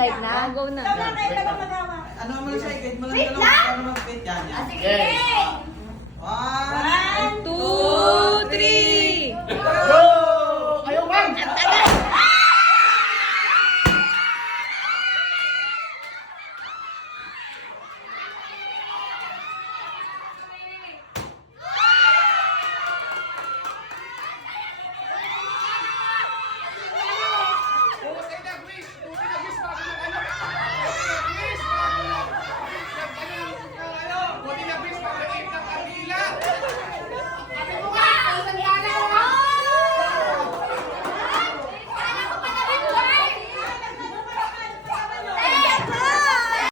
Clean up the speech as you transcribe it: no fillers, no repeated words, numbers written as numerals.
live na? Go na. Tama na, ikaw lang magawa. Ano mo siya, guide mo lang Wait dalawa lang! para mag-fit yan.